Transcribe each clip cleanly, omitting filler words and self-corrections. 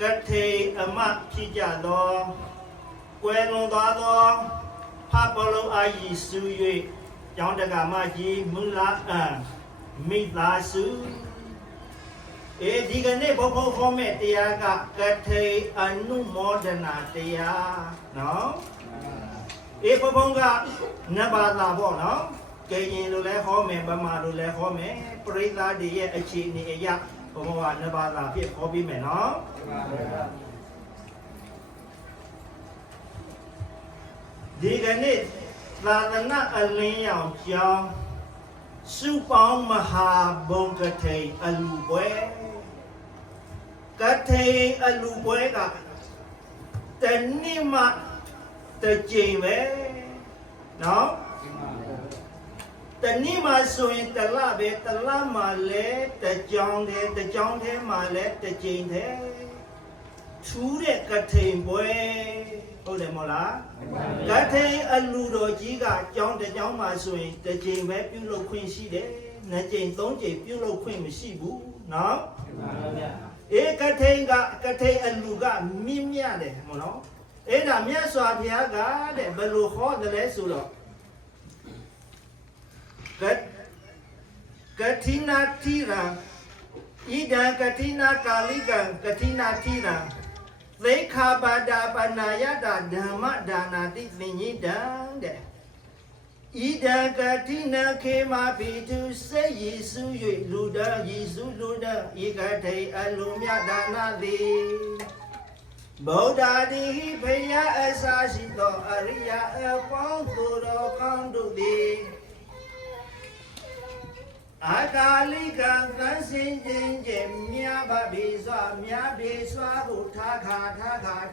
ကထေအမဖြစ်ကြသောကွယ်လွန်သွားသောဖပလုံးအာရီစု၍ကျောင်းတက္ကမကြီးမူလာမိသားစုဒီကနေ့ဘုံခေါ်မဲ့တရားကကထေအနုမောဒနာတရားနော်ဘုံကနဘာသာပေါ့နော်ကရင်လိုလဲဟောမယ်ဗမာလိုလဲဟောမယ်ပရိသတ်တွေရဲ့အခြေအနေအရဘုံကနဘာသာဖြစ်ဟောပြီးမယ်နော်ဒီကနေ့သာသနာအလင်းရောင်ကျောင်းစုပေါင်းမဟာဘုံကထေအလူပွဲကထေအလူပွဲကတနေ့မှတစ်ကြိမ်ပဲနော်တနေ့မှဆိုရင်တလပဲတလမှလည်းတစ်ကြောင်းတည်းမှလည်းတစ်ကြိမ်တည်းထူးတဲ့ကထေပွဲဟုတ်တယ်မဟုတ်လားကထေအလူတော်ကြီးကကျောင်းတစ်ကျောင်းမှဆိုရင်တစ်ကြိမ်ပဲပြုလုပ်ခွင့်ရှိတယ်နှစ်ကြိမ်သုံးကြိမ်ပြုလုပ်ခွင့်မရှိဘူးနော်ကထေအလူကမြင့်မြတ်တယ်မဟုတ်နော်အဲ့ဒါမြတ်စွာဘုရားကတဲ့ဘယ်လိုဟောတယ်လဲဆိုတော့ကတိနာတိရံဣဒံကတိနာကာလိကံကတိနာတိရံသေခာပါဒပနာယတာဓမ္မဒါနာတိသင်္ညိတံတဲ့ဣဒံကတိနာခေမပိတုစေယေစု၍လူဒယေစုလူဒဧကထေအလိုမြဒါနာတိဗုဒ္ဓတိဘုရားအစရှိသောအရိယအပေါင်းသူတော်ကောင်းတို့သည်အကာလိကံသံစင်ခြင်းခြင်းမြတ်ပါပြီစွာမြတ်ပြီစွာကိုထားခါ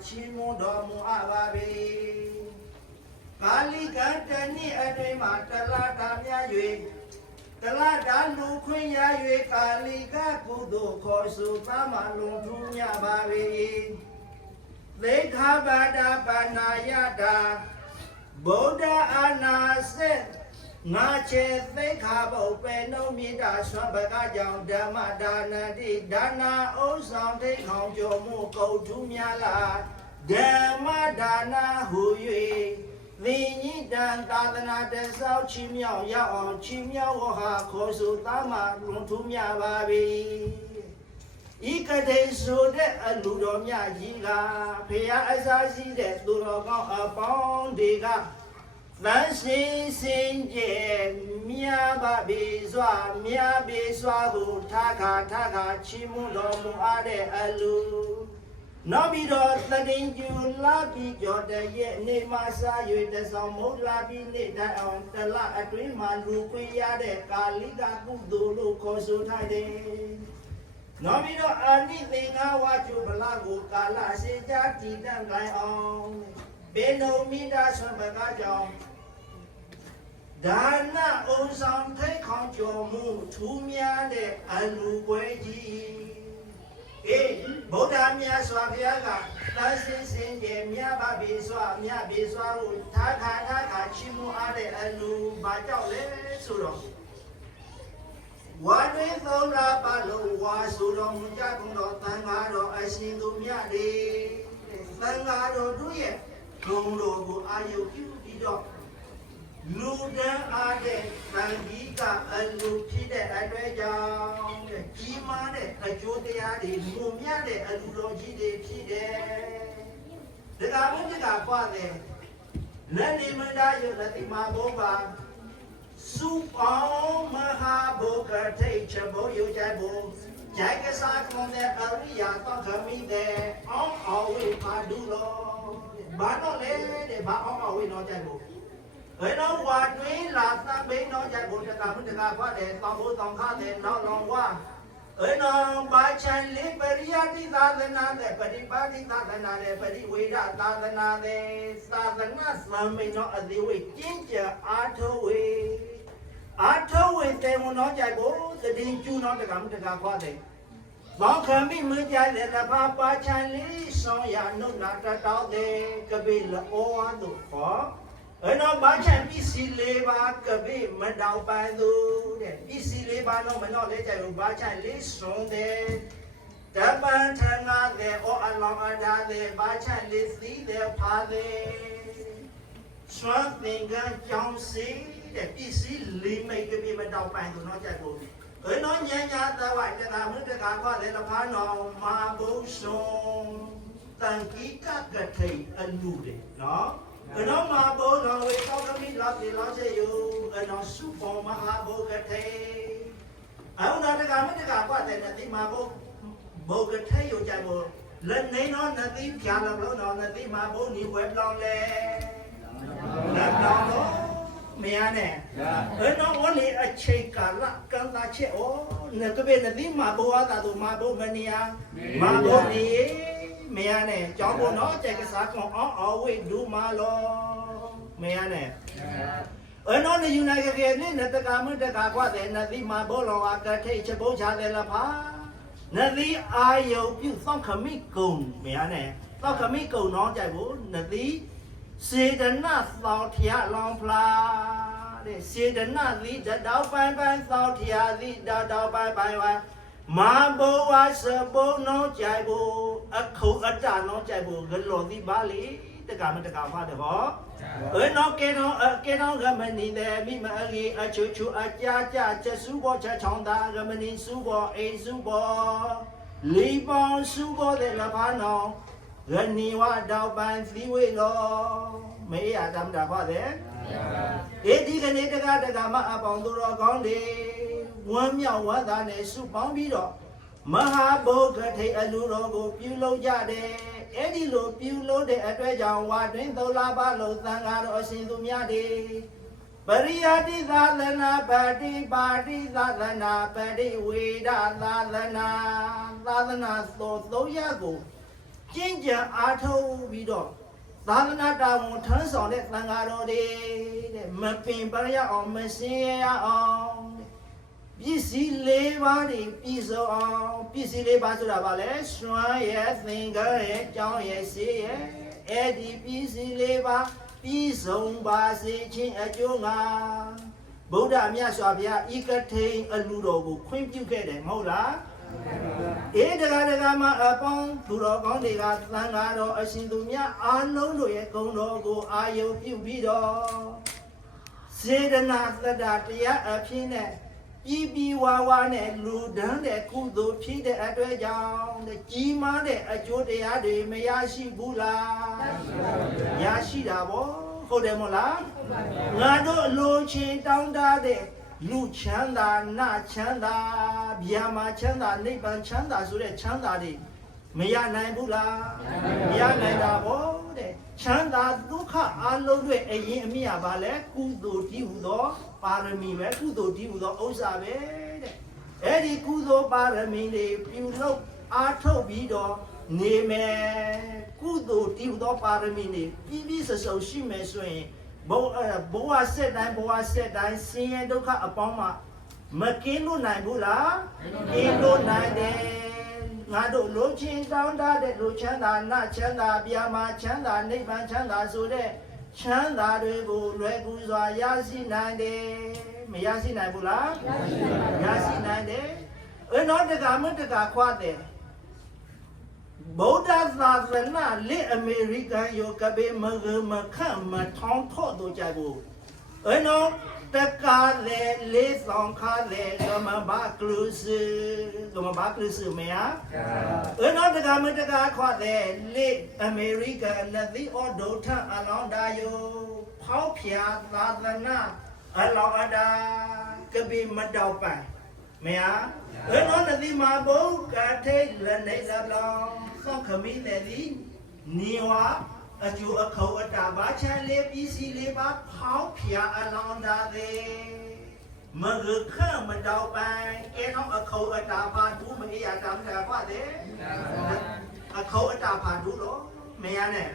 ချီးမွမ်းတော်မူအပ်ပါပြီကာလိကံတနည်းအတွင်မှာတလတာမြတ်၍တလတာလူခွင့်ရ၍ကာလိကကုသိုလ်ခေါ်ဆိုသမလွန်ထူးမြတ်ပါပြီသေခာပါဒပနာယတာဗုဒ္ဓအာနာစေငါချေသိခါဘုတ်ပဲနှုံးမြင့်တာဆွမ်းပကကြောင့်ဓမ္မဒါနတိဒါနာဥစ္စာထိတ်ခေါင်ကြုံမှုကုတ်ထူးများလားဓမ္မဒါနာဟူ၍သင်္ညိတံသာသနာတဆောက်ချီးမြှောက်ရအောင်ချီးမြှောက်ဝဟာခေါ်ဆိုသမလွန်ထူးများပါပြီဤကတိဆိုတဲ့အလူတော်မြတ်ကြီးကဖရာအစားရှိတဲ့သူတော်ကောင်းအပေါင်းတွေကသံစင်ကြယ်မြတ်ပါပြီစွာမြတ်ပြီစွာကိုထားခါချီးမွမ်းတော်မူအပ်တဲ့အလူနောက်ပြီးတော့သတိကျူလာပြီးကြောတဲ့ရဲ့နေမစား၍တဆောင်မုတ်လာပြီးနေတိုင်အောင်တလအတွင်းမှာလူခွင့်ရတဲ့ကာလိကကုသိုလ်လို့ခေါ်ဆိုထားတယ်နောက်ပြီးတော့အာနိသင်္ဃဝါကျုဗလာကိုကာလစေချာတည်တံ့ကြအောင်ဘေနုံမိတာဆွမ်းပကားကြောင့်ဒါနဥဆောင်ထိတ်ခေါင်ကျော်မှုထူးများတဲ့အလူပွဲကြီးဗုဒ္ဓမြတ်စွာဘုရားကသတ်စင်ကြယ်မြတ်ပါပြီစွာမြတ်ပြီစွာကိုထားခါချီးမွမ်းအားတဲ့အလူဘာကြောင့်လဲဆိုတော့ဝါတွင်သုံးရာပါလို့ဝါဆိုတော်မူကြကုန်တော်သံဃာတော်အရှင်သူမြတ်တွေသံဃာတော်တို့ရဲ့ဂုဏ်တော်ကိုအာရုံပြုပြီးတော့လူတန်းအားတဲ့သံဃိကအလူဖြစ်တဲ့အတွက်ကြောင့်ကြီးမားတဲ့အကျိုးတရားတွေမြုံမြတဲ့အလူတော်ကြီးတွေဖြစ်တယ်။ဒါကဘုရားကပွားတယ်လက်နေမန္တယသတိမာဘောပါစုပေါင်းမဟာဘုကထိတ်ချဘောယုကြဘုံဂျိုက်ကစားခွန်တဲ့အရိယာတော့ခမိတဲ့အောင်ဝေပါဒူလောဘာတော့လဲတဲ့ဘာအောင်ဝေတော့ကြဘုံဘယ်တော့ဝါတွင်းလာသံဘိန်းတော့ကြဘုံတကဘုတကဖတ်တယ်တောင်ဘုတောင်ခတဲ့နောက်လောင်ဝါဘာချန်လေးပရိယတိသာသနာတဲ့ပရိပါတိသာသနာတဲ့ပရိဝေဒသာသနာတဲ့သာသနာသံမိန်တော့အသေးဝေကျင့်ကြအာထုဝေတေမနောကြိုက်ဖို့တည်င်းကျူတော့တကမှတကခွာတယ်ဘောင်းခံမိမကြတဲ့တဘာပါချန်လေးဆောင်ရနှုတ်နာတတော်တဲ့ကပိလောဝါတို့ဟောဘာချန်ပစ္စည်းလေးပါကပိမတောက်ပန်းသူတဲ့ပစ္စည်းလေးပါတော့မတော့လဲကြိုက်ဘူးဘာချန်လေးဆုံးတဲ့တပန်ထနာတဲ့ဩအလော long ada le ba chan le si le pha le Xuân tình gan trong xí để đi xí lý mấy cái bị mà đau bài của nó chạy bộ ở nó nhẹ nhàng ta gọi cho ta mới cho ta qua để là phá nó mà bố sông tăng ký các cái thầy ân đủ để nó ở nó mà bố nó về có cái biết lót thì nó sẽอยู่ở nó súp bò mà hạ bố cái thầy ở nó cho ta mới cho ta qua để là tí mà bố cái thầyอยู่chạy bộ lên đấy nó là tí chả làm lỗ nó là tí mà bố nhiều quẹp lon lên làm đó nó mẹ nè ở nó có lẽ ở chơi cả là cần ta chơi ô nè cái bên là tí mà bố ta tụ mà bố mình nha mà bố đi mẹ nè cho bố nó chơi cái啥còn ó quên đủ mà lo mẹ nè ở nó là như này cái kia nên là tất cả mới tất cả qua thế là tí mà bố lo cái thấy chơi bố cha đây là phá là tí ai yêu yêu xong khởi mi cùng mẹ nè xong khởi mi cùng nó chạy bố là tí Sĩ đến là sao thịa lòng phá Sĩ đến là gì đã đau bài bài sao thịa gì đã đau bài bài bài Mà bố á sợ bố nó chạy bố khẩu trả nó chạy bố gần lộ gì bá lý Tất cả mình tất cả phá được hả ở nó cái nó gần mình đi để mi mà gì chú cha su bò cha chong ta gần mình đi su bò su bò lý bò su bò để là phá nó gần ni wa đào bàn phi quê lo mấy à đâm đã qua thế đi cái này tất cả mà bằng đồ đó con đi quân nhau quá ta này su bóng bí đó mà ha bố cái thầy anh lu đó cô piu lâu ra đây đi lo piu lâu để ở đây giàu qua đến đâu la ba lâu sang ngà đó xin tụi nhà đi Pariyati sadhana pati sadhana pati veda sadhana so ya go Chính giờ á thâu vì đó ta là ta muốn thân sống để tăng cao đó đi để mà pin bao nhiêu ông mà xin ông bị xí lê ba đi bị xí lê ba số là ba lẽ xoay ye sinh cái ye cháu ye xí ye đi bị xí lê ba bị sống ba xí chín ở chỗ ngà bố đã miết xóa bia ít cái thing ở lúa đồ của khuyên chịu cái để mau lá tất cả mà ở phong thủ đó con đi cả sang ngà đó ở xin tụi nhá ăn lâu rồi công đó của ai yêu phiêu bi đó sẽ đến nát đã tia ở phía này bi wa này lù đắng để cụ đồ phía để ở đây giàu để chỉ mà để ở chỗ để mấy ya si bu la ya si đã bó không để một lá ngà đó lô trên tông đa để Lu chanda na chanda biyama chanda nipan chanda so de chanda de maya nai bu la maya nai da bo de chanda dukha a long twe ayin a miya ba le kudo ti hu do parami be kudo ti hu do ousa be de edi kudo parami de pyu lok a thau bi do ne me kudo ti hu do parami ne pi sa sau shi me so yin bố xét đánh xin đâu khác ở bóng mà kiến luôn này bố lá kiến luôn này để ngã độ lỗ trên down đa để lỗ chán đà na chán đà bia mà chán đà nấy bàn chán đà số để chán đà đôi bố lệ bố doa ya xin này để mày ya xin này bố lá ya xin này để ở nó tất cả khoa để Buddha Sadhana le America yo kabe mà kham mà thong tho do chai bu ở nó tất cả le song kha le mà ba clu sư mẹ ở nó tất cả khoa le America là the order tha along da yo pháo phia Sadhana along ada kabe mà đau pa mẹ ở nó là the mà bố cả thế lần này là long Không khởi mi này đi nhiều á ở chỗ ở khẩu ở trà bá cha lê bí xí lê bá pháo phia ở lòng đà về mà ngược khác mà đào bài cái nó ở khẩu ở trà bá đủ mà cái nhà trà trà quá thế ở khẩu ở trà bá đủ đó mẹ này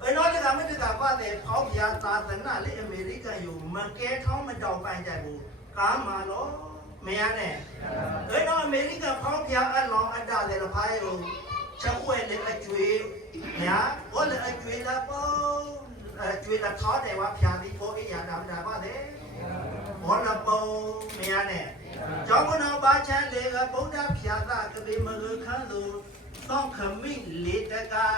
ở nói cái mấy cái quá thế pháo phia ta tính là lấy America dùng mà cái tháo mà đào bài chạy bộ cá mà nó mẹ này ở nó America pháo phia ở lòng ở đà để là phải rồi Cháu quên lên là chuối nhá, có lên là chuối là bố chuối là khó để qua phía đi phố cái nhà đám đá qua thế có là bố mẹ này cháu có nào ba cha lê là bố đã phía ra cái bên mà người khác rồi ต้องขมิ้นลิตกา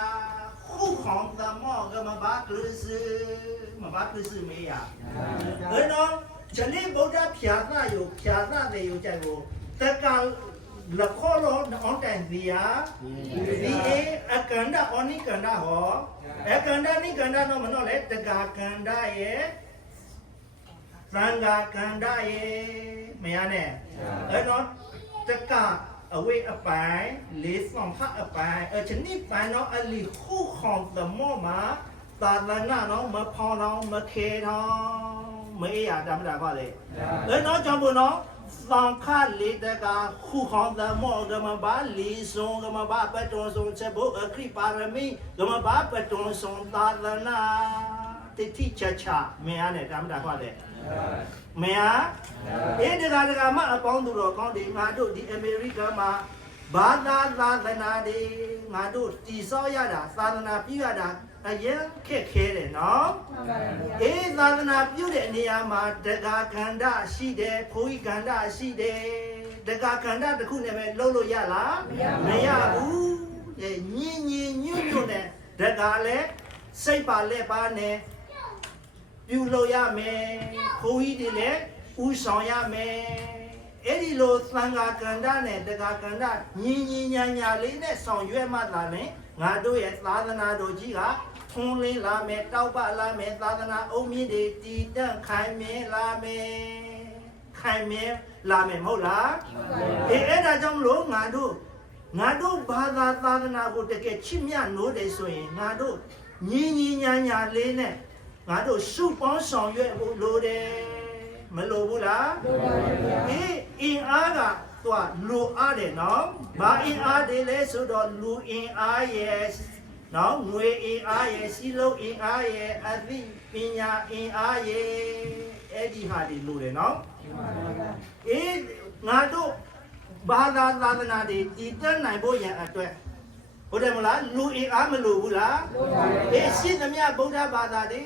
คู่ของตะหม้อก็มาบ้ากลือซื้อมาบ้ากลือซื้อไม่อยากน้องฉันนี่บอกว่าพิจารณาอยู่พิจารณาแต่อยู่ใจกูแต่การละข้อร้อนอ่อนแต่เสียดีอาการได้อ่อนนี่กันได้หรออาการได้นี่กันได้น้องมันน้องเล็กแต่การกันได้สังกัดกันได้ไม่อันเนี่ยน้องแต่การเอาไว้อไปหรือสองพักอไปฉันนี่ไปน้องอลีคู่ของตะหม้อมาตาละหน้าน้องมาพอน้องมาเคน้องไม่อยากจำได้ก็เลยน้องจำบุน้องสองข้าลีแต่กาคู่ของตะหม้อก็มาบ้าลีทรงก็มาบ้าประตูทรงเจ้าบุครีปารมีก็มาบ้าประตูทรงตาละหน้าติดที่ช้าๆไม่อันเนี่ยจำได้ก็เลยไม่อ่ะเด็กๆมาป้องดูหรอกของดีมาดูที่อเมริกามาบ้านศาสนาดีมาดูที่ซอยดาศาสนาพิวดายังแค่เลยเนาะศาสนาพิวเดเนี่ยมาเด็กกันได้สิเดคุยกันได้สิเดเด็กกันได้ตะคุเนี่ยไม่รู้ยาละไม่ยาบูยิ่งเนี่ยเด็กเลยใส่ปลาเล็บปลาเนี่ยပြုလို့ရမယ်ခိုးကြီးတွေလည်းဥဆောင်ရမယ်အဲ့ဒီလိုသံဃာကန္တနဲ့တက္ကကန္တညီညာလေးနဲ့ဆောင်ရွက်မှသာလေငါတို့ရဲ့သာသနာတော်ကြီးကထွန်းလင်းလာမယ်တောက်ပလာမယ်သာသနာအုံမြင့်တွေတည်တံ့ခိုင်မြဲလာမယ်မဟုတ်လားအဲ့ဒါကြောင့်မလို့ငါတို့ဘာသာသာသနာကိုတကယ်ချစ်မြတ်လို့တယ်ဆိုရင်ငါတို့ညီညာလေးနဲ့ငါတို့စုပေါင်းဆောင်ရွက်ဖို့လိုတယ်မလိုဘူးလားလိုပါဘူးအင်းအားကသူကလိုအားတယ်နော်ဘာအင်းအားတယ်လဲဆိုတော့လူအင်းအားရဲ့နော်ငွေအင်းအားရဲ့စီလုံးအင်းအားရဲ့အသိပညာအင်းအားရဲ့အဲ့ဒီဟာတွေလိုတယ်နော်ငါတို့ဘာသာသာသနာတွေတည်တံ့နိုင်ဖို့ရန်အတွက်ဟုတ်တယ်မလားလူအင်းအားမလိုဘူးလားလိုပါဘူးရှင်းသမျှဗုဒ္ဓဘာသာတွေ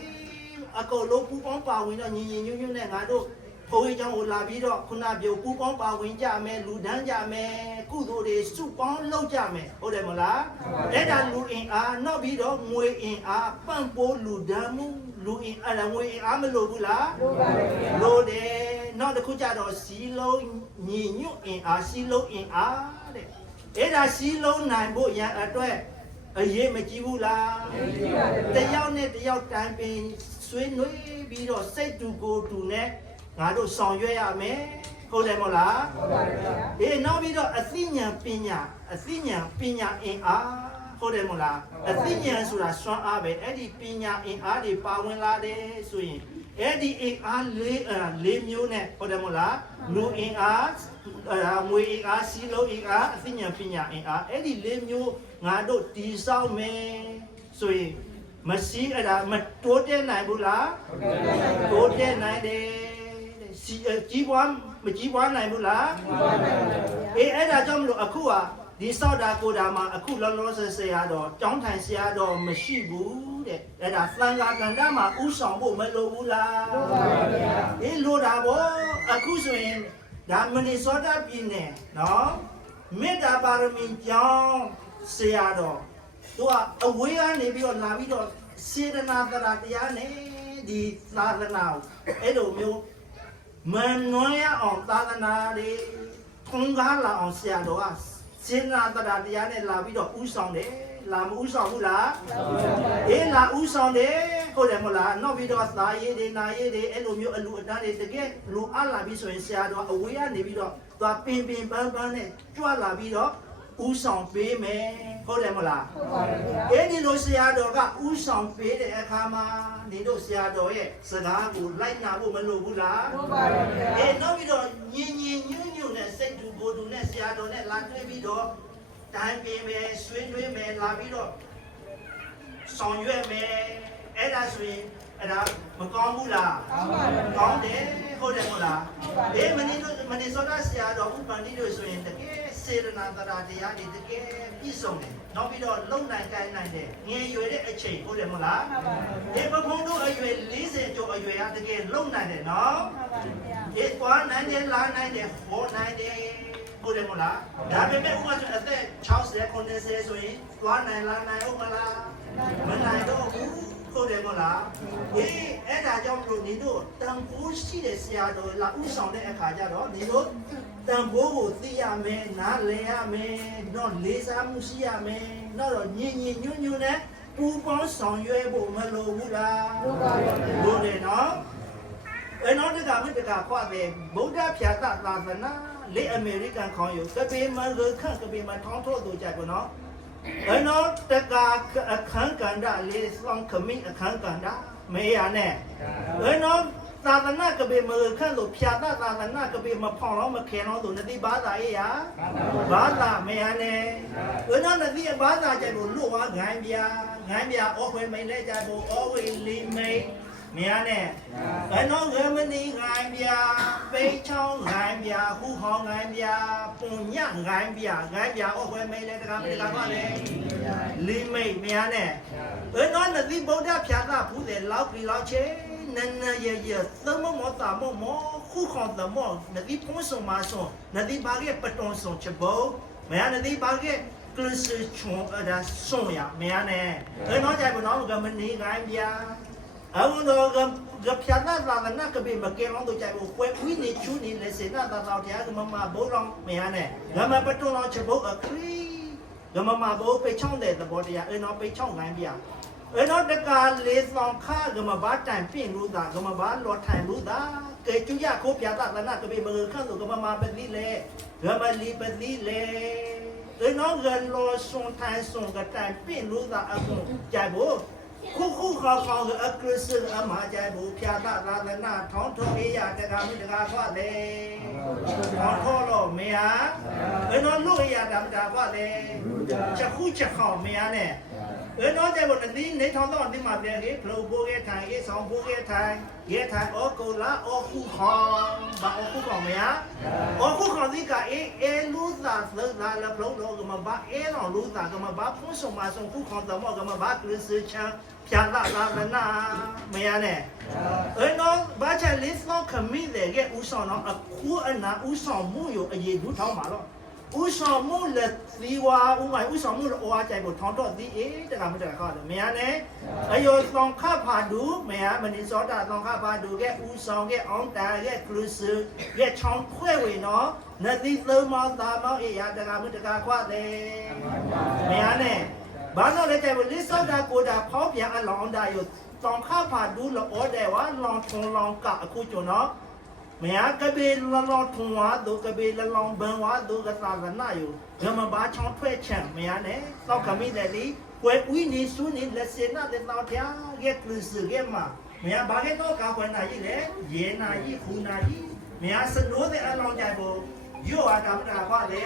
အကုန်လုံးပူပေါင်းပါဝင်တော့ညီညွတ်နဲ့ငါတို့ဘုန်းကြီးကျောင်းကိုလာပြီးတော့ခုနပြောပူပေါင်းပါဝင်ကြမယ်လူဒန်းကြမယ်ကုသိုလ်တွေစုပေါင်းလုပ်ကြမယ်ဟုတ်တယ်မလားအဲ့ဒါလူအင်အားနောက်ပြီးတော့ငွေအင်အားပံ့ပိုးလူဒန်းမှုလူအင်အားငွေအင်အားမလိုဘူးလားလိုပါတယ်လိုတယ်နောက်တစ်ခုကြတော့စီလုံးညီညွတ်အင်အားစီလုံးအင်အားတဲ့အဲ့ဒါစီလုံးနိုင်ဖို့ရန်အတွက်အရေးမကြီးဘူးလားတယောက်နဲ့တယောက်တိုင်ပင်ဆွေးနွေးပြီးတော့စိတ်တူကိုယ်တူနဲ့ငါတို့ဆောင်ရွက်ရမယ်ဟုတ်တယ်မဟုတ်လားဟုတ်ပါဘူးနောက်ပြီးတော့အသိဉာဏ်ပညာအင်အားဟုတ်တယ်မဟုတ်လားအသိဉာဏ်ဆိုတာစွမ်းအားပဲအဲ့ဒီပညာအင်အားတွေပါဝင်လာတယ်ဆိုရင်အဲ့ဒီအင်အားလေးမျိုးနဲ့ဟုတ်တယ်မဟုတ်လားလူအင်အားငွေအင်အားစီးလုံးအင်အားအသိဉာဏ်ပညာအင်အားအဲ့ဒီလေးမျိုးငါတို့တည်ဆောက်မယ်ဆိုရင်မရှိအဲ့ဒါမတိုးတက်နိုင်ဘူးလားတိုးတက်နိုင်တယ်ကြီးပွားမကြီးပွားနိုင်ဘူးလားအဲ့ဒါကြောင့်မလို့အခုကဒီစောက်တာကိုတာမှာအခုလောလောဆယ်ဆရာတော်ကျောင်းထိုင်ဆရာတော်မရှိဘူးတဲ့အဲ့ဒါသံဃာကန္တမှာဥဆောင်ဖို့မလိုဘူးလားလိုပါဗျာလိုတာဗောအခုဆိုရင်ဒါမနီဆိုတာပြည်နယ်နော်မေတ္တာပါရမီကျောင်းဆရာတော်သူကအဝေးကနေပြီးတော့လာပြီးတော့စေတနာတရားနဲ့ဒီသာသနာအဲ့လိုမျိုးမနွမ်းရအောင်သာသနာတွေထုံးကားလာအောင်ဆရာတော်ကစေတနာတရားနဲ့လာပြီးတော့ဥဆောင်တယ်လာမဥဆောင်ဘူးလားလာဥဆောင်တယ်ဟုတ်တယ်မဟုတ်လားနောက်ပြီးတော့သာရေးတွေနာရေးတွေအဲ့လိုမျိုးအလူအတန်းတွေတကယ်လူအပ်လာပြီးဆိုရင်ဆရာတော်အဝေးကနေပြီးတော့သူပင်ပန်းနဲ့ကြွလာပြီးတော့ဥဆောင်ပေးမယ်ဟုတ်တယ်မလားဟုတ်ပါဘူးဗျာအဲ့ဒီလိုဆရာတော်ကဥဆောင်ပေးတဲ့အခါမှာနေတို့ဆရာတော်ရဲ့စကားကိုလိုက်နာဖို့မလိုဘူးလားဟုတ်ပါဘူးဗျာနောက်ပြီးတော့ညင်ညွတ်နဲ့စိတ်တူကိုယ်တူနဲ့ဆရာတော်နဲ့လာတွေ့ပြီးတော့တိုင်းပြင်မယ်ဆွေးနွေးမယ်လာပြီးတော့ဆောင်ရွက်မယ်အဲ့ဒါဆိုရင်အဲ့ဒါမကောင်းဘူးလားကောင်းတယ်ဟုတ်တယ်မဟုတ်လားမင်းဆိုတာဆရာတော်ဥပန္တိတို့ဆိုရင်တကယ်စေတနာတရားတွေတကယ်ပြည့်စုံတယ်နောက်ပြီးတော့လုံနိုင်တိုင်းနိုင်တယ်ငယ်ရွယ်တဲ့အချိန်ဟုတ်တယ်မဟုတ်လားဘုန်းတို့အရွယ်40ကျော်အရွယ်ကတကယ်လုံနိုင်တယ်နော်သွားနိုင်တယ်လာနိုင်တယ်ဟောနိုင်တယ် ဟ ဟုတ်တယ်မလားဒါပေမဲ့ဥပမာဆိုအသက်60 90ဆိုရင်သွားနိုင်လားနိုင်ဟုတ်မလားမနိုင်တော့ဘူးဟုတ်တယ်မလားအေးအဲ့ဒါကြောင့်မလို့ညီတို့တန်ဖိုးရှိတဲ့ဆရာတော်လာဥဆောင်တဲ့အခါကျတော့ညီတို့တန်ဖိုးကိုသိရမယ်နားလည်ရမယ်တော့လေးစားမှုရှိရမယ်တော့ညင်ညင်ညွတ်ညွတ်နဲ့ပူပေါင်းဆောင်ရွက်ဖို့မလိုဘူးလားလို့တယ်နော်အဲ့တော့ဒီကမတကခွာပဲဗုဒ္ဓဖြာတသာသနာလေအမေရိကန်ခေါင်းယူကပေမန်ခန့်ကပေမန်ထောင်းထို့သူကြိုက်ပေါ့နော်အဲ့တော့တကအခန်းကန္တာလေဆောင်ခမင်းအခန်းကန္တာမေးရနဲ့အဲ့တော့သာသနာကပေမန်ခန့်လို့ဖြာတသာသနာကပေမဖောင်းတော့မခင်တော့သူနတိဘာသာရေးရဘာသာမေးရနဲ့အဲ့တော့နတိဘာသာကြိုက်ဖို့လို့ဝါဂိုင်းပြအော်ခွေမိန်လဲကြိုက်ဖို့အော်ဝေလီမိန်မြားနဲ့အနောဂမနီငိုင်းပြပိတ်ချောင်းငိုင်းပြဟူဟောင်းငိုင်းပြပုံညငိုင်းပြအောက်ဝဲမိတ်လဲတကားမတကားပါလေလီမိတ်မြားနဲ့အနောနတိဗုဒ္ဓဖြာသာဘူးတယ်လောက်ပြီးလောက်ချေနနရသမမောတာမောခုခေါ်တဲ့မောနတိပုံစုံမဆုံနတိဘာရဲ့ပတွန်ဆုံချဘောမြားနတိဘာရဲ့ကလစ်ချုံအဒါဆုံရမြားနဲ့အနောကြိုင်ဘနောဂမနီငိုင်းပြအခုတော့ကဖြာသာသာနာကဘေမကေလောင်းတို့ကြိုက်ဖို့ခွဲဝိနေချူနေလေစေနာသာတော်တရားကမမဘိုးလောင်းမရနဲ့ငမပတွန်းလောင်းချဖို့အခရီးငမမဘိုးပိတ်ချောင်းတဲ့သဘောတရားအဲ့တော့ပိတ်ချောင်းငိုင်းပြအဲ့တော့တကားလေးဆောင်ခါကမဘာတိုင်ပြင်လို့သာကမဘာလောထိုင်လို့သာကဲကျူရခိုးဖြာသာနာကဘေမခန့်လို့ကမမပတိလေကမလီပတိလေအဲ့တော့ကလောဆွန်ထိုင်ဆွန်ကတိုင်ပြင်လို့သာအခုကြိုက်ဖို့ခုခေါ်ကအကရစအမကြိုင်ဘူးဖြာသာသာသနာထောင်းထောအေးရတကာမိတကာခွာလေထောင်းထောလို့မရဘယ်တော့လို့ရတာမတာခွာလေချက်ခုချက်ခေါမေရနဲ့ဘယ်တော့ကြိုင်ဘူးနည်းနေထောင်းတော့ဒီမှာပြန်လေဖလို့ဘိုးကထိုင်ရေးဆောင်ဘိုးကထိုင်ရဲထိုင်အော်ကိုလာအော်ခုခေါဘာအော်ခုခေါမရအော်ခုခေါဒီကအေလူသာသလာလဖလို့တော့ကမဘာအေလောလူသာကမဘာဖုန်းဆောင်မဆောင်ခုခေါတော့ကမဘာကရစချမ်းဖြာသာသာနာမရနဲ့အဲ့တော့ဘာချလစ်ဆောင်ခမီးတဲ့ကဥဆောင်တော့အခုအနာဥဆောင်မှုရအရေးဒူးထောင်းပါတော့ဥဆောင်မှုလက်သီဝါဥမိုင်ဥဆောင်မှုလောအားကြိုင်ဖို့ထောင်းတော့သည်တကမတကခါတယ်မရနဲ့အယောဆောင်ခဖာဒူမရမနိစောတာဆောင်ခဖာဒူကဥဆောင်ကအောင်တာကကလုစကချောင်းခွဲဝေနော်နတိသုံးမောင်းတာမောင်းအေးရတကမတကခွာတယ်မရနဲ့ဘာလို့လဲတဲ့လစ်စောတာကိုတာဖောက်ပြန်အလောင်းတာယတောင်ခါဖာဒူလောတဲ့ဝါလောင်ထုံလောင်ကအခုကျွန်တော်မရကဘေလောင်ထုံဝါဒုကဘေလောင်ဘန်ဝါဒုကသာသနာယဂမဘာချောင်းထွက်ချံမရနဲ့သောက်ခမိတဲ့ဒီကွယ်ဝီနေစုနေလက်စနာတဲ့တော့ဖျားရဲ့ကလစ်ရဲ့မှာမရဘာလဲတော့ကောယ်နာကြီးလေရေနာကြီးခူနာကြီးမရစနိုးတဲ့အလောင်းကြိုင်ဖို့ယောအတာမတာခွာလေ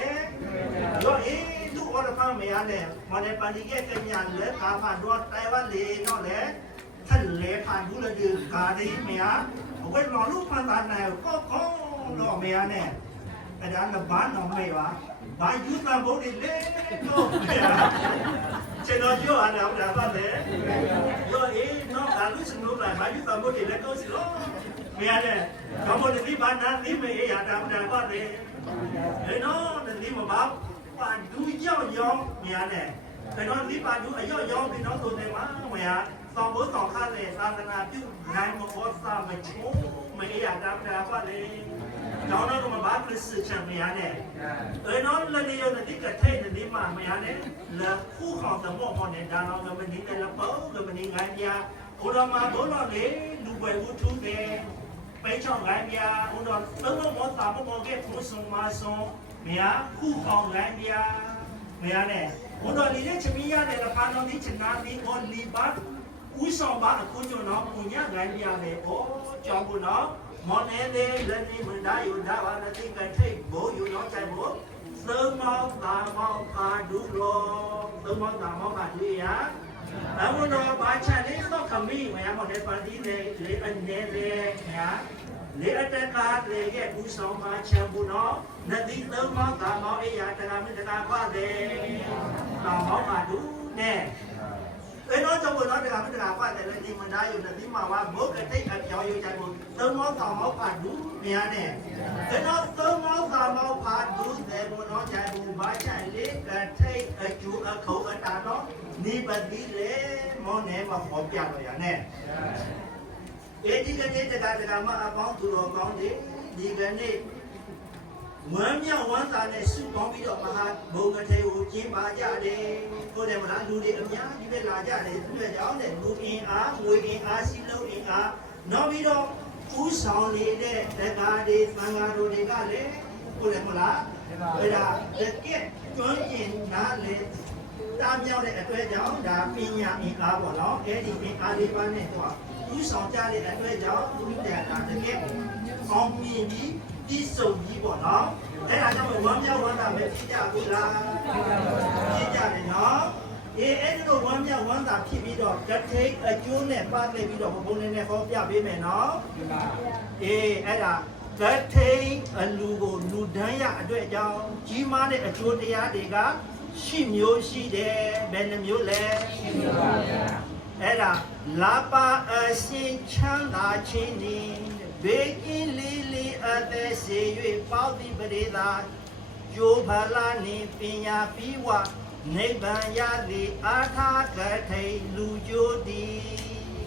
ယောအေးသူ့အော်ဖာမရနဲ့မနေ့ပန်ဒီကကညာလေကာဖာတော့တိုင်ဝမ်လေတော့လေထက်လေဖာဘူးလေဒီကာဒီမရအဝဲလော်လူဖန်တာနဲ့ကောတော့မရနဲ့အဲ့ဒါကဘာနော်မေးပါဘာယူတန်ဖို့ဒီလေတော့ကျွန်တော်ပြောရအောင်ဒါပါလေယောအေးတော့အလူစနိုးလာဘာယူတန်ဖို့ဒီလေတော့စီလို့မရနဲ့တော့ဘယ်ဒီဘာနာဒီမေးရတာပါလေအဲ့တော့ဒီမှာပါဒူရောက်မြန်တယ်အဲ့တော့ဒီပါဒူအရောက်ပြီးတော့ဆိုတယ်မှာမရသောဘုသောခါလေသာသနာပြုနိုင်မဘောစာမချိုးမရတာပါလေတော့တော့မဘာပစ္စချမ်းမရနဲ့အဲ့တော့လည်းရတဲ့ကထဲဒီမှာမရနဲ့လခုခေါ်တဲ့မော်နဲ့ဒါတော့မနေတယ်လပေါ့ကမနေငိုင်းပြဘုရားမှာဘုရားလေလူပွဲဝထုတယ်ไปช่องไงเมียอุดรตึ้งมอตามอเก็บผู้ส่งมาส่งเมียคู่ของไงเมียเนี่ยอุดรลีเนี่ยชมียาเนี่ยละพานองที่ชนะนี่อลีบัตอุ้ยสองบาทคุณจุน้องคุณเนี่ยไงเมียเนี่ยโอ้จอมคุณน้องมอเนี่ยเลยเรื่องนี้มันได้อยู่ได้ว่าที่กันที่โบอยู่น้องใจโบเติมมอตามอพาดูโลเติมมอตามอพาดูยาแล้วมันเราบ้านชาเนี่ยต้องขมิ้นเมียหมดในปาร์ตี้เลยอันเนี่ยเลยเนี่ยလေအတကားလေရဲ့ဘူးဆောင်မှာချမ်းဘူးနော်နတိသုံးမောင်းတာမောင်းအေးရတကာမတကာခွာတယ်တာမောင်းပါဒူနဲ့အဲ့တော့ကျွန်တော် တော့တကမတကပါတယ်လေဒီမသားယူနေဒီမှာဝါဘုတ်တိတ်အပြောင်းယူကြဘူးသုံးမောင်းကောင်မောက်ဖာဒူးများနဲ့ဒါတော့သုံးမောင်းကောင်မောက်ဖာဒူးတယ်ဘုံတော့ကြဘူးဘာချိုင်လေးကထိတ်အကျူအခုအတာတော့နေပတိလေမောနေမဟောပြတော့ရနဲ့အဲဒီကနေ့တကမအပေါင်းသူတော်ကောင်းတယ်ဒီကနေ့ဝမ်းမြောက်ဝမ်းသာနဲ့စုပေါင်းပြီးတော့မဟာဘုံကထေကိုကျင်းပါကြတယ်ဟုတ်တယ်မလားလူတွေအများကြီးပဲလာကြတယ်သူတွေကြောင့်လည်းလူအင်အားငွေအင်အားစီးလုံးအင်အားနောက်ပြီးတော့ဦးဆောင်နေတဲ့တက္ကရာတွေသံဃာတို့တွေကလည်းဟုတ်တယ်မလားအဲ့ဒါတကယ်ကျွမ်းကျင်နားလေတားမြောက်တဲ့အတွက်ကြောင့်ဒါပညာအင်အားပေါ့နော်အဲ့ဒီအင်အားလေးပါနဲ့တော့ဦးဆောင်ကြတဲ့အတွက်ကြောင့်သူတို့ကတကယ်အောင်မြင်ပြီးဒီစုံကြီးပေါ့နော်အဲ့ဒါကြောင့်ဝမ်းမြောက်ဝမ်းသာပဲဖြစ်ကြဘူးလားဖြစ်ကြတယ်နော်အဲ့ဒီလိုဝမ်းမြောက်ဝမ်းသာဖြစ်ပြီးတော့တထိတ်အကျိုးနဲ့ပတ်သက်ပြီးတော့ဘုံနေဟောပြပေးမယ်နော်အဲ့ဒါတထိတ်အလူကိုလူဒန်းရအတွက်ကြောင့်ကြီးမားတဲ့အကျိုးတရားတွေကရှိမျိုးရှိတယ်ဘယ်နှမျိုးလဲရှိမျိုးပါဗျာအဲ့ဒါလာပါအရှင်ချမ်းသာခြင်းနေဘေကင်းလေးလေးအသက်စေ၍ပေါတိပရိသာကျိုးဖလာနေပညာပြီးဝနိဗ္ဗာန်ရသည်အာထာကထိန်လူကျိုးသည်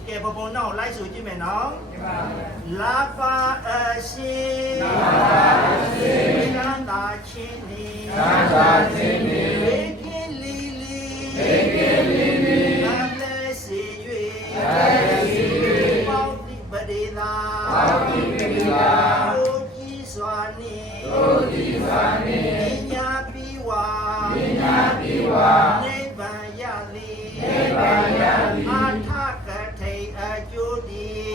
ကဲဘဘုံတော့လိုက်ဆိုကြည့်မယ်နော်လာပါအရှင်ချမ်းသာခြင်းနေဘေကင်းလေးလေးအသက်စေ၍ပေါတိပရိသာတို့ကြီးစွာနေပညာပြီးဝနိဗ္ဗာန်ရသည်အာထကထိန်အကျိုးသည်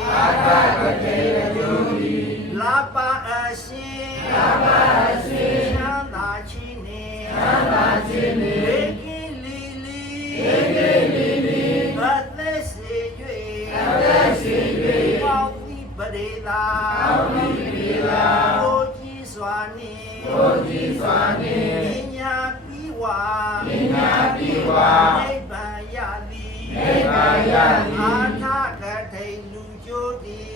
လာပါအရှင်ချမ်းသာခြင်းနေဘေကင်းလီလီအသက်စေ၍ပေါတိပရိသာတို့ကြီးစွာနေပညာပြီးဝနိဗ္ဗာန်ရသည်အာထကထိန်လူကျိုးသည်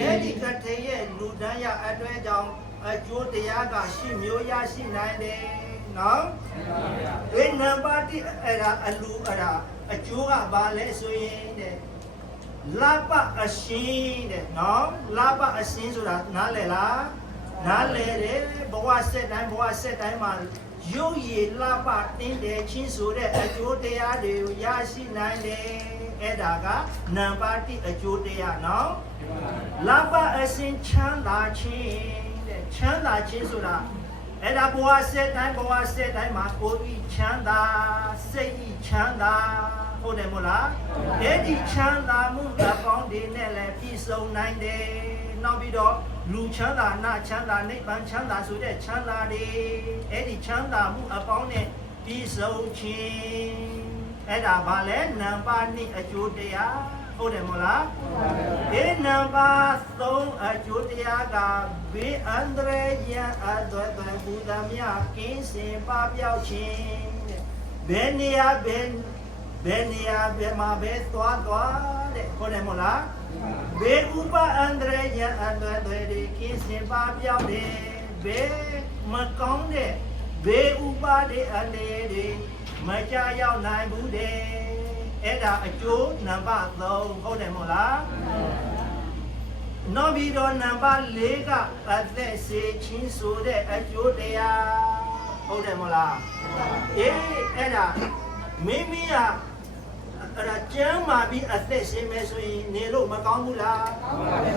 အဲ့ဒီကထိန်ရဲ့လူတန်းရအတွက်ကြောင့်အကျိုးတရားကရှိမျိုးရရှိနိုင်တယ်နော်ဒီနံပါတ်1အဲ့ဒါအလူအဲ့ဒါအကျိုးကဘာလဲဆိုရင်တဲ့လာပအရှင်တဲ့နော်လာပအရှင်ဆိုတာနားလည်လားနားလည်တယ်ဘဝဆက်တိုင်းမှာရုပ်ရည်လာပတင်းတယ်ချင်းဆိုတဲ့အကျိုးတရားတွေကိုရရှိနိုင်တယ်အဲ့ဒါကနံပါတ်1အကျိုးတရားနော်လာပအရှင်ချမ်းသာခြင်းတဲ့ချမ်းသာခြင်းဆိုတာအဲ့ဒါဘဝဆက်တိုင်းမှာကိုယ်ဤချမ်းသာစိတ်ဤချမ်းသာဟုတ်တယ်မို့လားအဲ့ဒီချမ်းသာမှုအပေါင်းတွေနဲ့လည်းပြည့်စုံနိုင်တယ်နောက်ပြီးတော့လူချမ်းသာနာချမ်းသာနိဗ္ဗာန်ချမ်းသာဆိုတဲ့ချမ်းသာတွေအဲ့ဒီချမ်းသာမှုအပေါင်းနဲ့ပြည့်စုံခြင်းအဲ့ဒါဘာလဲနံပါတ်2အကျိုးတရားဟုတ်တယ်မို့လားဒီနံပါတ်3အကျိုးတရားကဘေးအန္တရာယ်ရန်အသွက်သွက်ဘူသမ ကင်းစင်ပပျောက်ခြင်းဘယ်နေရာဘယ်မှာပဲသွားတဲ့ဟုတ်တယ်မို့လားဘေးဥပအန္တရာယ်ရန်အသွက်သွက်ကင်းစင်ပပျောက်တယ်ဘေးမကောင်းတဲ့ဘေးဥပတွေအနေတွေမကြရောက်နိုင်ဘူးတဲ့အဲ့ဒါအကျိုးနံပါတ်3ဟုတ်တယ်မို့လားနောက်ပြီးတော့နံပါတ်4ကအသက်စေချင်းဆိုတဲ့အကျိုးတရားဟုတ်တယ်မို့လားအဲ့ဒါမိမိကအဲ့ဒါကျမ်းမာပြီးအသက်ရှင်မယ်ဆိုရင်နေလို့မကောင်းဘူးလား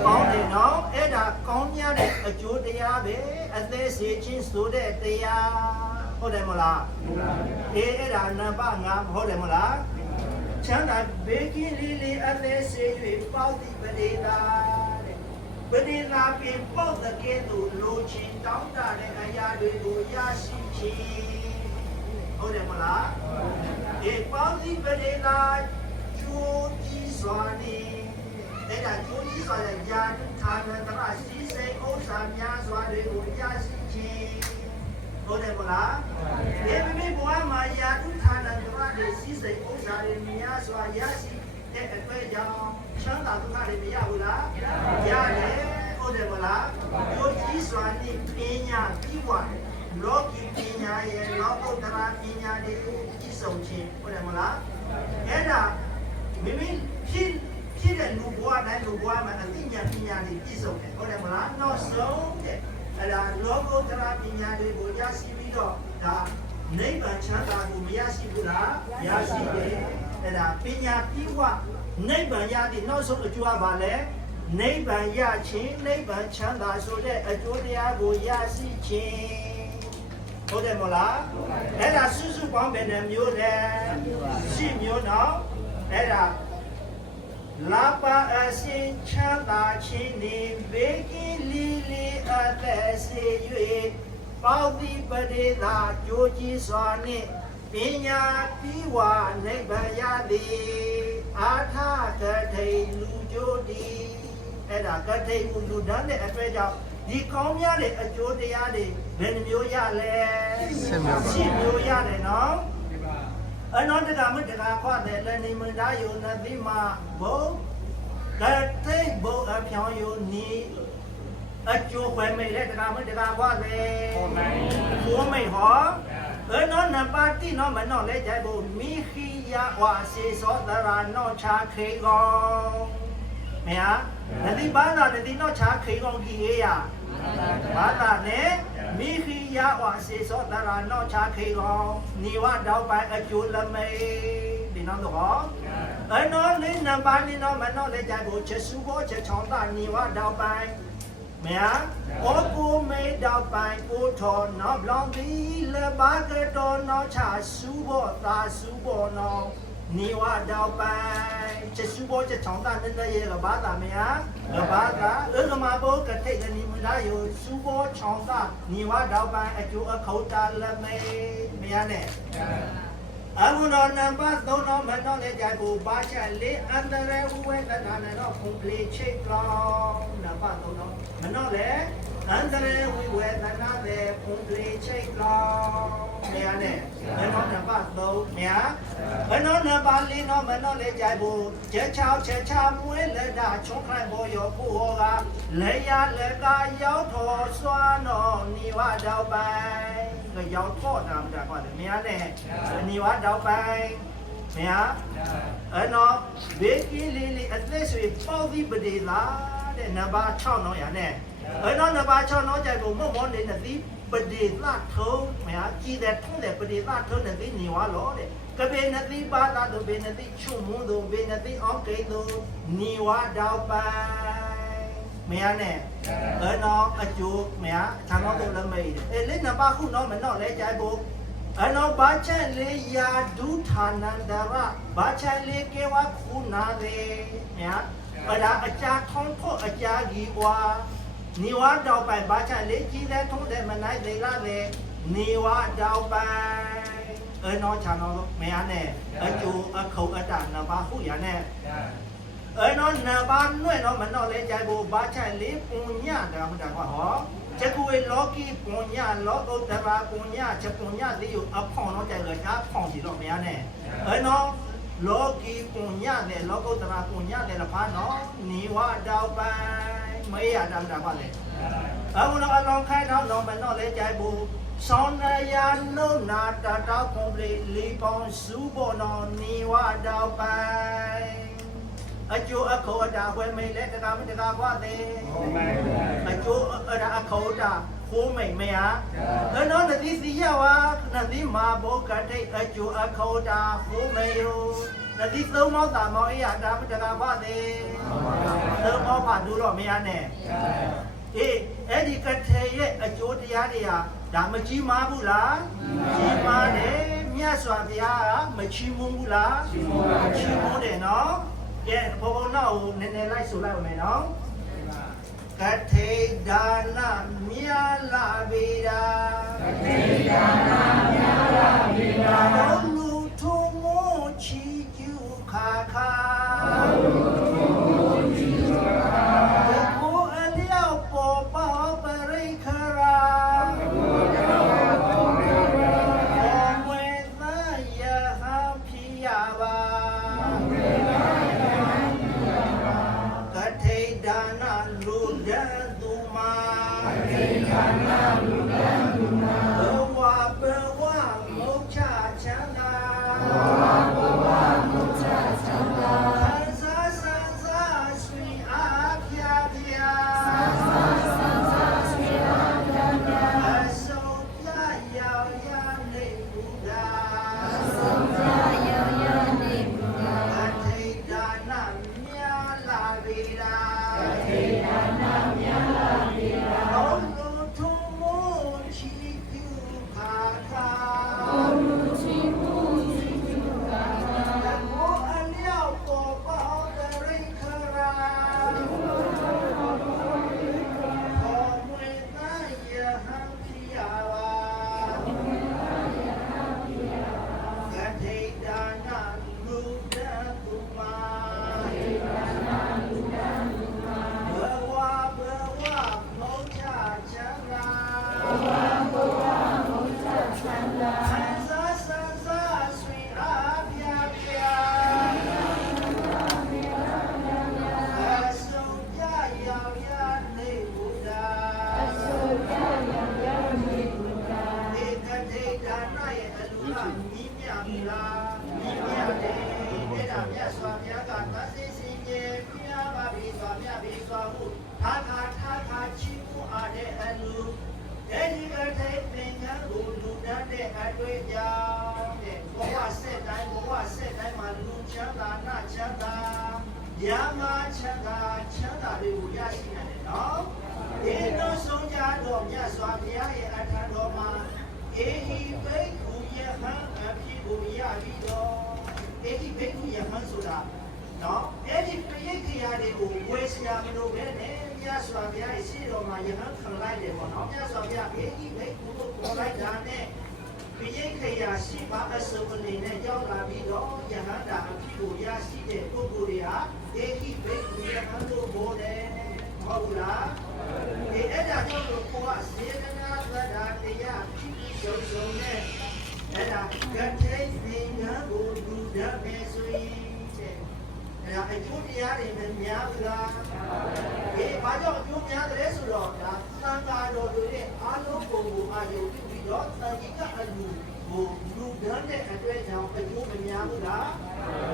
ကောင်းတယ်နော်အဲ့ဒါကောင်းမြတ်တဲ့အကျိုးတရားပဲအသက်စေချင်းဆိုတဲ့တရားဟုတ်တယ်မို့လားအဲ့ဒါနံပါတ်5ဟုတ်တယ်မို့လားချမ်းသာဘေးကင်းလေးအသက်စေ၍ပေါတိပရိသာတဲ့ပရိသာပင်ပေါတဲ့ကဲ့သို့လိုချင်တောင်းတတဲ့အရာတွေကိုရရှိခြင်းဟုတ်တယ်မလားပေါတိပရိသာကျိုးကြီးစွာနေအဲ့ဒါကျိုးကြီးစွာတဲ့ญาတိဌာနတရစီစိတ်ဥစ္စာများစွာတွေကိုရရှိခြင်းဟုတ်တယ်မလားမိမိဘဝမှာယာတုဌာနတရတွေစီစိတ်ဥစ္စာ တွေများစွာရရှိတဲ့အတွက်ကြောင့်ချမ်းသာဒုက္ခတွေမရဘူးလားရတယ်ဟုတ်တယ်မလားယုတ်ကြီးစွာနဲ့ပညာပြီးွားလောကီပညာရဲ့လောကုတ္တရာပညာတွေကြီးစုံခြင်းဟုတ်တယ်မလားအဲ့ဒါမိမိဖြစ်တဲ့လူဘဝတိုင်းလူဘဝမှာအသိဉာဏ်ပညာတွေပြည့်စုံတယ်ဟုတ်တယ်မလားနောက်ဆုံးတဲ့အဲ့ဒါလောကုတ္တရာပညာတွေကိုရရှိပြီးတော့ဒါနိဗ္ဗာန်ချမ်းသာကိုမရရှိဘူးလားရရှိတယ်အဲ့ဒါပညာပြီးွားနိဗ္ဗာန်ရတဲ့နောက်ဆုံးအကျိုးကဘာလဲနိဗ္ဗာန်ရခြင်းနိဗ္ဗာန်ချမ်းသာဆိုတဲ့အကျိုးတရားကိုရရှိခြင်းဟုတ်တယ်မလားအဲ့ဒါစုစုပေါင်းပဲနဲ့မျိုးလဲရှိမျိုးနော်အဲ့ဒါလာပါအရှင်ချမ်းသာခြင်းနေဘေးကင်းလီလီအသက်စေ၍ပေါတိပဒေသာကြိုးကြီးစွာနှင့်ပညာပြီးဝါနိဗ္ဗာန်ရသည်အာထကထိန်လူကြိုးဒီအဲ့ဒါကထိန်လူတန်းတဲ့အတွေ့အကြုံဒီကောင်းများတဲ့အကျိုးတရားတွေဘယ်နှမျိုးရလဲ10မျိုးရတယ်နော်အနောတကမတကခွာတဲ့လည်းနေမသားယုံနသိမဘုကထိန်ဘုအဖြောင်းယုံနီအကျိုးခွဲမိတဲ့တကမတကခွာတဲ့ကိုမိဟောနော်နပါတိနော်မနော်လဲကြိုက်ဖို့မိခိယဝါစေသောတရာနော်ချာခေကောင်မယားနတိဘာသာနတိနော်ချာခေကောင်ကြီးရဘာသာနဲ့မိခိယဝါစေသောတရာနော်ချာခေကောင်နိဝတောက်ပိုင်အကျိုးလမေဒီနော်တော့နော်လေးနပါတိနော်မနော်လဲကြိုက်ဖို့ချက်စုဘောချက်ချောင်းတာနိဝတောက်ပိုင်မယားဩကိုမေတောက်ပိုင်ကိုထော်နော်ဘလောင်ဒီလဘာကတော်နော်ချာစုဘောသာစုဘောနော်နိဝတောက်ပိုင်ချက်စုဘောချက်ချောင်းတာနဲ့ရဲ့ကဘာသာမယားကဘာသာကမဘောကတိတ်ကနိမလာယစုဘောချောင်းတာနိဝတောက်ပိုင်အကျိုးအခေါတာလမေမယားနဲ့အခုတော့နံပါတ်3တော့မတော့လေကြိုက်ဖို့ပါချက်လေးအန္တရာယ်ဝေဒနာနဲ့တော့ဖုန်ကလေးချိတ်ကောင်းနံပါတ်3တော့မတော့လေအန္တရာယ်ဝေဒနာနဲ့ဖုန်ကလေးချိတ်ကောင်းနေရနဲ့မတော့နံပါတ်3မြာမတော့နံပါတ်4တော့မတော့လေကြိုက်ဖို့ချက်ချမွေးလက်တာချုံခိုင်ပေါ်ရောကိုဟောကလေရလက်ကရောက်တော်စွာတော့နိဝတော့ပိုင်ကရောက်တော့တာမတာကွာလေမြာနဲ့နိဝတော့ပိုင်မြာနော်ဘေးကီလီလီအသက်ဆွေပေါ့ဒီပဒေလာတဲ့နံပါတ်6နော်ရနဲ့နော်နံပါတ်6နော်ကြိုက်ဖို့မောနေတဲ့ဒီပဒေလာထုံးမြာကြည်တဲ့ထုံးတဲ့ပဒေလာထုံးတဲ့ဒီနိဝလောတဲ့ကဘေနတိပါတာတို့ဘေနတိချုံမွန်းတို့ဘေနတိအောင်ကေတို့နိဝတော့ပိုင်မြာနဲ့နော်အကျိုးမြာခြံတော့လည်းမေးတယ်လေးနံပါတ်ခုနော်မနော်လဲကြိုက်ဖို့နော်ဘာချန်လေးယာဒုဌာနန္ဒရဘာချန်လေးကေဝခုနာလေမြာပဒါအကြာထုံးဖို့အကြာကြီးဝါနိဝတော့ပိုင်ဘာချန်လေးကြီးတဲ့ထုံးတဲ့မနိုင်သေးလားလေနိဝတော့ပိုင်နော်ခြံတော့မရနဲ့အကျိုးအခုအတာနံပါတ်ခုရနဲ့နော်နံပါတ်9နော်မနော်လဲကြိုက်ဖို့ဘာချန်လေးပုံညတာမတာကွာဟောချက်ကိုလောကီပုံညလောကုတ္တရာပုံညချက်ပုံညလေးကိုအဖောင်းတော့ကြိုက်လို့ဒါဖောင်းစီတော့မရနဲ့နော်လောကီပုံညနဲ့လောကုတ္တရာပုံညနဲ့လည်းဖာနော်နိဝတော့ပိုင်မေးရတာမတာကွာလေအခုတော့အလောင်းခိုင်းတော့တော့မနော်လဲကြိုက်ဖို့ဆောင်းနယာနုနာတတောက်ပုံလေးလီပေါင်းစုပေါ်တော့နိဝတော့ပိုင်အကျိုးအခေါ်တာဝဲမိလဲတကာမတကာခွာသေးအကျိုးအရာအခေါ်တာခိုးမိမရနော်နတိစီရဝါနတိမာဘောကတိတ်အကျိုးအခေါ်တာခိုးမိယောနတိသုံးမောက်တာမောက်အရာတာမတကာခွာသေးသုံးမောက်ပါဒူတော့မရနဲ့အေးအဲ့ဒီကထေရဲ့အကျိုးတရားတွေဟာဒါမကြီးမားဘူးလားကြီးမားတယ်မြတ်စွာဘုရားကမချီးမွမ်းဘူးလားချီးမွမ်းတယ်နော်ကဲဘုံတော့နည်းနည်းလိုက်ဆိုလိုက်အောင်မယ်နော်ကထေဒါနမြာလာဗေဒာကထေဒါနမြာလာဗေဒာလူထုမောချီကျူခါခါလူထုမောချီကျူခါကိုအလျောက်ပေါ်ပါပရိခရာကိုအလျောက်ပေါ်ပရိခရာဝေသယဟံဖိယပါ ပြီလားမြင်ရတယ်အဲ့ဒါမြတ်စွာဘုရားကသတ်စစ်စင်ကြယ်ပြပါပြီစွာမြတ်ပြီစွာဟုထာခါချီးမွမ်းအားတဲ့အလူအဲ့ဒီကတည်းပင်ကကိုလူတတ်တဲ့အတွေ့အကြုံတဲ့ဘဝဆက်တိုင်းမှာလူချမ်းသာနတ်ချမ်းသာရမချမ်းသာတွေကိုရရှိနိုင်တယ်နော်ဒီတော့ဆုံးကြတော့မြတ်စွာဘုရားရဲ့အထံတော်မှာအေဟိဘိက္ခုယဟံအဖြစ်ကိုရပြီးတော့အေဟိဘိက္ခုယဟံဆိုတာနော်အဲ့ဒီပရိက္ခရာတွေကိုဝေစရာမလိုပဲနဲ့မြတ်စွာဘုရားရဲ့ရှေ့တော်မှာယဟန်ခံလိုက်တယ်ပေါ့နော်မြတ်စွာဘုရားအေဟိဘိက္ခုကိုခေါ်လိုက်တာနဲ့ပရိက္ခရာရှိပါအစုံအနေနဲ့ရောက်လာပြီးတော့ယဟန်တာအဖြစ်ကိုရရှိတဲ့ပုဂ္ဂိုလ်တွေဟာအေဟိဘိက္ခုယဟန်ကိုဘောတယ်ဟုတ်ဘူးလားဒီအဲ့ဒါကြောင့်လို့ကိုယ်ကစေတနာသဒ္ဒါတရားဖြစ်ပြီးဆုံးနဲ့အဲ့ဒါကတိသင်္ကန်းကိုလူတတ်ပဲဆိုရင်အဲ့ဒါအကျိုးတရားတွေနဲ့များဘူးလားဒီဘာကြောင့်အကျိုးများတယ်ဆိုတော့ဒါသံဃာတော်တွေရဲ့အားလုံးပုံကိုအာရုံပြုပြီးတော့သံဃိကအလူကိုလူတတ်တဲ့အတွေ့အကြုံအကျိုးမများဘူးလား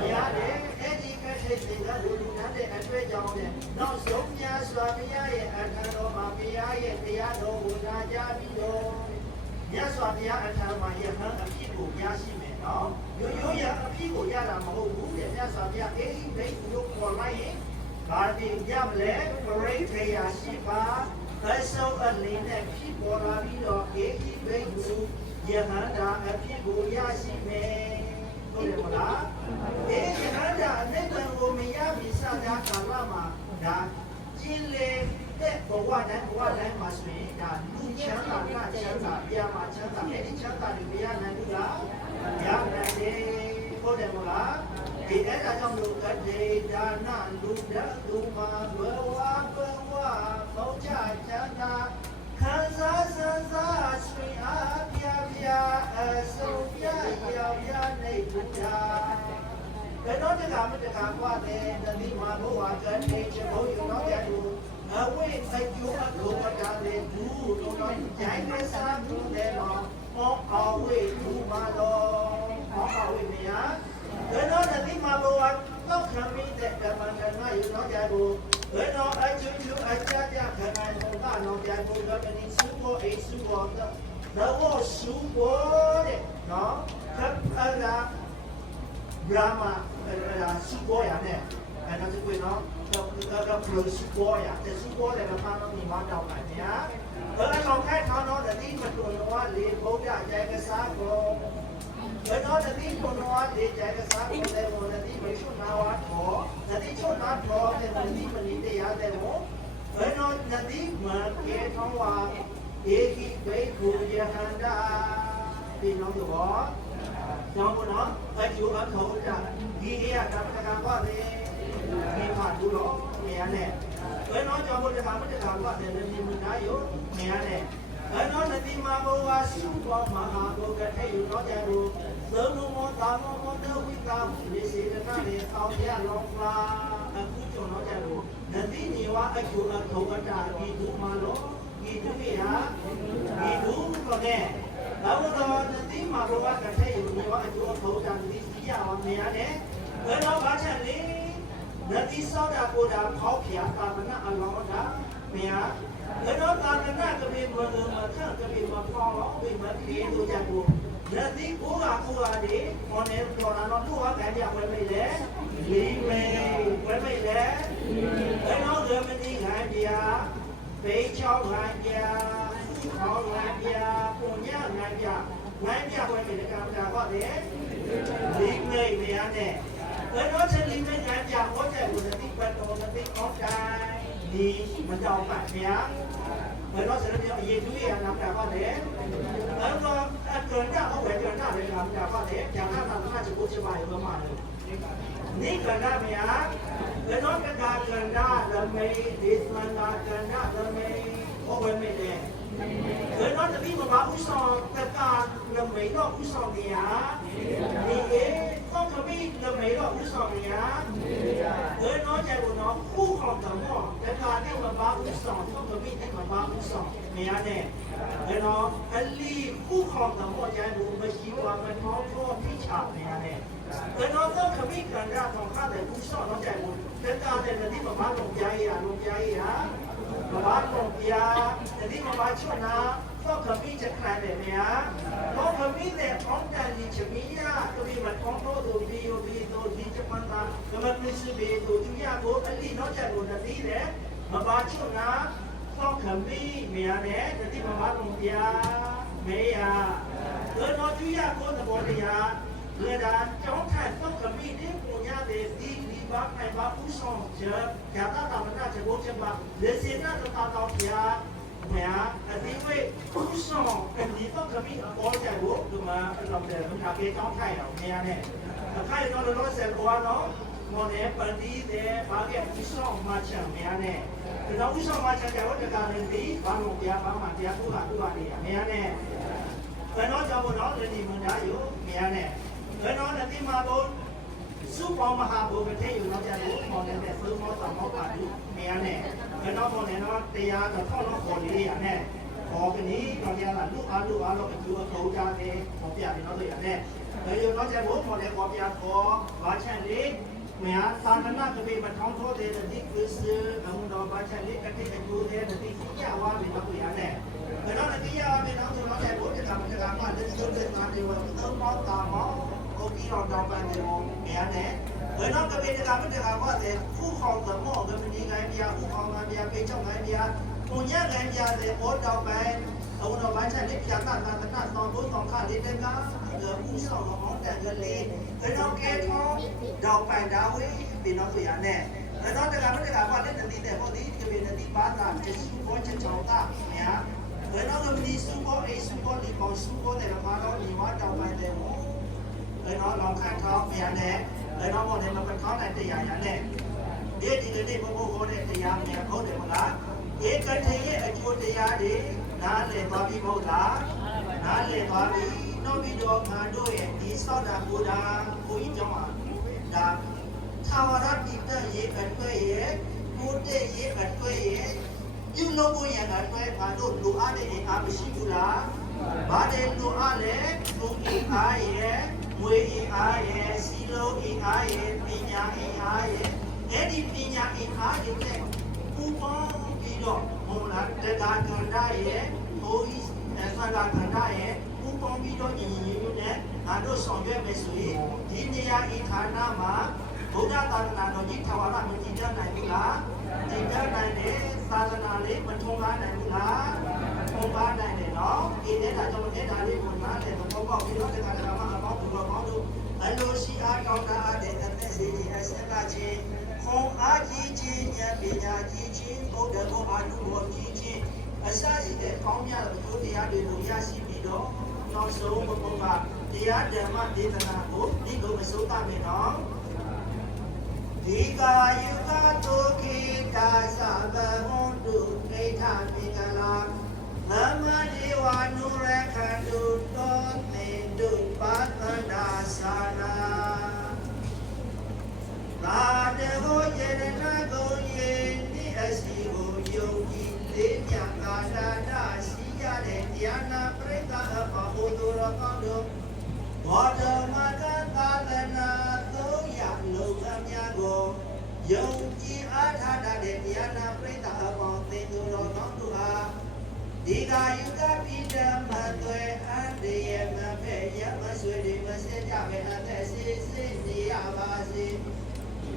များတယ်အဲ့ဒီကတိသင်္ကန်းကိုလူတတ်တဲ့အတွေ့အကြုံနဲ့နောက်ဆုံးများစွာဘုရားရဲ့အထံတော်မှာဘုရားရဲ့တရားတော်ကိုနာကြားပြီးတော့မြတ်စွာဘုရားအထံမှာယဟန်အဖြစ်ကိုရရှိမယ်နော်ရိုးရအဖြစ်ကိုရတာမဟုတ်ဘူးတဲ့မြတ်စွာဘုရားအေဟိဘိက္ခုကိုခေါ်လိုက်ရင်ဘာတင်ရမလဲပရိက္ခရာရှိပါအစုံအနေနဲ့ဖြစ်ပေါ်လာပြီးတော့အေဟိဘိက္ခုယဟန်တာအဖြစ်ကိုရရှိမယ်ဟုတ်တယ်မလားအေယဟန်တာအနိဗ္ဗာန်ကိုမရမီစတာကာလမှာဒါကျင်းလေတဲ့ဘဝတိုင်းမှာဆိုရင်ဒါလူချမ်းသာနတ်ချမ်းသာပြာမှာချမ်းသာအဲ့ဒီချမ်းသာတွေမရနိုင်ဘူးလားရနိုင်တယ်ဟုတ်တယ်မလားဒီအဲ့ဒါကြောင့်လို့ကတိဒါနလူဒလူမှာဘဝပေါချချမ်းသာခံစားစံစားဆွေအားပြပြအစုံပြရောက်နေဘူးဘယ်တော့တကမတကကွာတဲ့တတိမဘဝကတိချဘုံယူတော့ရတူအဝိအကျိုးအလိုဝတ္တလေးဘူးတော့ကြိုင်မစားဘူးလေတော့ဟောအဝိဘူမာတော့ဟောအဝိမယဘယ်တော့တတိမဘဝတော့ခံပြီးတဲ့ဓမ္မကနာယူတော့ကြဘူးဘယ်တော့အကျိုးအကြကြခဏတော့ကြဘူးတော့ဒီစုဖို့အိစုဖို့တော့စုဖို့တဲ့နော်ခပ်အလား Brahma Suboya အဲ့ဒါကိုနော်တော့ပရိုစုဘောရတဲ့စုဘောတဲ့ဘာမှမမတော့ပါဗျာဘယ်တော့ခိုင်ထောင်းတော့တတိမတော်တော့လေဘုရားကျဲကစားကိုဘယ်တော့တတိတော်တော့လေကျဲကစားကိုတဲ့ဘုရားတတိမရှိနာဝါတော့တတိချုံနာတော့တဲ့တတိမနီတရားတဲ့ဘုဘယ်တော့တတိမကေထောင်းဝါဧကိဘိက္ခုယဟန္တာဒီနော်တော့ကျောင်းဘုနော်အကျိုးအထောက်တာဒီအရာတပ္ပကံပါတယ်ဒီမှာသူတော့နေရနဲ့ဘယ်တော့ကျောင်းဘုတခါမတခါပါတယ်လည်းဒီမှာရောနေရနဲ့ဘယ်တော့နတိမဘဝစုဘောမဟာဘုကထေယူတော့ကြဘူးသုံးမောတာမောတဝိကာဒီစေတနာတွေအောင်ရလောကလာအခုကျော်တော့ကြဘူးနတိနေဝအကျိုးအထောက်တာဒီသူမှာလို့ဒီသူရဒီသူတော့တဲ့ဘာလို့တော့နတိမဘဝကထေယူနေဝအကျိုးအထောက်တာဒီစီရအောင်နေရနဲ့ဘယ်တော့ဘာချက်လဲနတိစောတာကိုတာဖောက်ပြတာမနာအလောတာမရဘယ်တော့တာနာကဘေမလို့မထကဘေမဖောက်တော့ဘေမပြေလို့ကြဘူးနတိကိုကဒီခေါနေတော်လာတော့သူ့ဟာကြကြဝဲမိလေလီမေဝဲမိလေဘယ်တော့ဂမတိခံပြဘေးချောင်းခံပြခေါင်းခံပြပုံညခံပြဝဲပြဝဲမိလေကံတာတော့လေလီမေမရနဲ့ဘယ်တော့ချက်လေးနဲ့ကြံပြဟောတဲ့ကိုတိပတ်တော်တိအောက်တိုင်းဒီမကြောက်ပါဗျာဘယ်တော့ဆက်ပြီးအရေးကြီးရနာတာပါလေဘယ်တော့အတော်ကြဟောပဲကြောက်တာလေနာတာပါလေကျန်တာကမှချဖို့ချပါရောမှာလေနိကန္ဒမယဘယ်တော့ကတာကန္ဒလမေဒေသနာကန္ဒလမေဟောပဲမေလေဘယ်တော့တတိမဘာဥဆောင်တကာလမေတော့ဥဆောင်နေရဒီကောကမိလမေတော့ဥဆောင်နေရဘယ်တော့ကျတော့ခုခေါ်တော့တကာနဲ့မဘာဥဆောင်ကောကမိနဲ့မဘာဥဆောင်နေရတဲ့ you know, Ali who called the more general, but she was a tall for teacher, man. When also commit and that on how they who saw not that would get out in the deep of Jaya, Lujaya, Mabaya, the deep of Machona, for commit a clan, for commit their content in Chamia, to be my control to be to teach a mother, the Mississippi to Yago, Ali not that would be there, Mabachona. Phong khẩm vi mẹ đẻ thì tí mà bác một gia mẹ à người nói chú gia con là bọn thì à người đã chống thải phong khẩm vi đến của nhà về đi bác này bác cũng xong chờ cả ta tạo ra chờ bố chân bác để xin ra cho ta tạo kìa mẹ à tí với cũng xong cần tí phong khẩm vi ở bố chạy bố được mà lòng để mình thả cái chống thải ở mẹ này khai nó nó sẽ qua nó một nè phần đi để bác cái cũng xong mà chẳng mẹ nàyเราผู้ชมมาจากวัดการเรียนดีบางโรงเรียนบางมหาวิทยาลัยผู้ว่าดีเมียเนี่ยแต่น้องจะบอกน้องเรียนดีมันได้อยู่เมียเนี่ยแต่น้องเนี่ยที่มาบนสุปมหาบุญเทอยู่น้องจะรู้มองเนี่ยซื้อมอสามมอป่าดูเมียเนี่ยแต่น้องบอกเนี่ยน้องเตียจะท่องน้องคนนี้อย่างเนี่ยพอกันนี้น้องจะหลั่นลูกอาเราไปดูเขาจะเทขอเปียกน้องตัวอย่างเนี่ยแต่อยู่น้องจะรู้มองเนี่ยขอเปียกขอว่าเช่นนี้เมียตอนนั้นน่าจะเป็นมันท้องโทษเด็กที่คือซื้อเอาดอกว่าเช่นนี้กันที่จะดูเด็กที่ขี้ยาว่าเป็นน้องตัวอย่างเนี่ยแต่น้องที่ยาเป็นน้องตัวน้องใจรู้จะทำว่าเดินเดินมาเดี๋ยวต้องมองตามองโอ้ที่เราดอกไปเดี๋ยวเมียเนี่ยแต่น้องก็เป็นการเป็นการว่าแต่คู่ครองสมองก็เป็นยังไงเมียคู่ครองเมียเป็นเจ้าไงเมียคนแย่ไงเมียแต่โอ๊ตดอกไปเอาดอกว่าเช่นนี้อยากตัดตอนรู้ตอนขาดเด็กนะเดี๋ยวผู้สาวของแต่เงินเลี้ยแต่น้องแกท้องดอกไปดาวเว้ยเป็นน้องตัวอย่างเนี่ยแต่น้องแต่การไม่ได้การว่าเล่นดนตรีแต่พอดีจะเป็นดนตรีบ้านเราจะสู้บอลจะจองตาเนี่ยแต่น้องก็มีสู้บอลสู้บอลลีบอลสู้บอลแต่ละมาเรามีว่าดอกไปแต่โอ้แต่น้องลองข้างเขาเนี่ยเนี่ยแต่น้องบอกเนี่ยมันเป็นเขาในตัวอย่างเนี่ยเดี๋ยวที่เด็กมันโง่เนี่ยตัวอย่างเนี่ยเขาเดี๋ยวมันละเอกกันที่ไอ้ตัวตัวอย่างดินั่นเลยตัวพี่บอกละนั่นเลยตัวพี่น้องพี่ดอกมาด้วยที่สอดบูดาผู้ยิ่งจังหวะดาทาวรัตติเตเยกันด้วยเยมูเตเยกันด้วยเยยูโนบุญยังกันด้วยพาดูลูอาเดอาบิชิบุลาบาเดลูอาเลลูอีอาเยมวยอีอาเยซีโลอีอาเยปิญญาอีอาเยเอดีปิญญาอีอาเยเนี่ยผู้ปองပြီးတော့ဟိုလားတက္ကကန္တရဲ့ဟိုဤသက္ကကန္တရဲ့ผู้ปองပြီးတော့ညီညီနဲ့ငါတို့ဆောင်ရွက်မယ်ဆိုရင်ဒီနေရာဤဌာနမှာဘုရားသာသနာတော်ကြီးထာဝရမကြည်ပြနိုင်ဘူးလားကြည်ပြနိုင်တဲ့သာသနာလေးမထုံကားနိုင်ဘူးလားထုံကားနိုင်တယ်နော်ဒီတဲ့ဒါကြောင့်တဲ့ဒါလေးကိုနားတယ်တော့ပေါ့ပြီးတော့တက္ကကမှာအပေါင်းတို့ပေါင်းတို့အလိုရှိအားကောင်းတာတဲ့အသက်စီကြီးအစက်ကချင်းခုံအားကြီးခြင်းဉာဏ်ပညာကြီးခြင်းဘုဒ္ဓဘောအာနုဘောကြီးခြင်းအစရှိတဲ့ကောင်းမြတ်တဲ့ဘုရားတွေကိုရရှိပြီးတော့နောက်ဆုံးဘုရားတရားဓမ္မဒေသနာကိုဒီလိုမစိုးတာမယ်နော်ဒီကာယုကတုခိတာသဗ္ဗဝန္တုနေထမိကလာသမဒေဝနုရခန္တုတောတေတုပါသန္တာသာနာသာတကိုယေရဏကိုယေနိအစီကိုယုံကြည်လေးမြတ်ကာလတာရှိကြတဲ့တရားနာပရိသတ်အပေါင်းတို့တော်ကောင်းတို့ဘောဓမကသာသနာသုံးရလုံးအများကိုယုံကြည်အားထားတဲ့တရားနာပရိသတ်အပေါင်းသင်တို့တော်ကောင်းတို့ဟာဒီကယုကပိဓမ္မသွဲအန္တရမဖဲ့ရမဆွေတွေမစဲကြပဲအသက်စီစစ်နေရပါစေ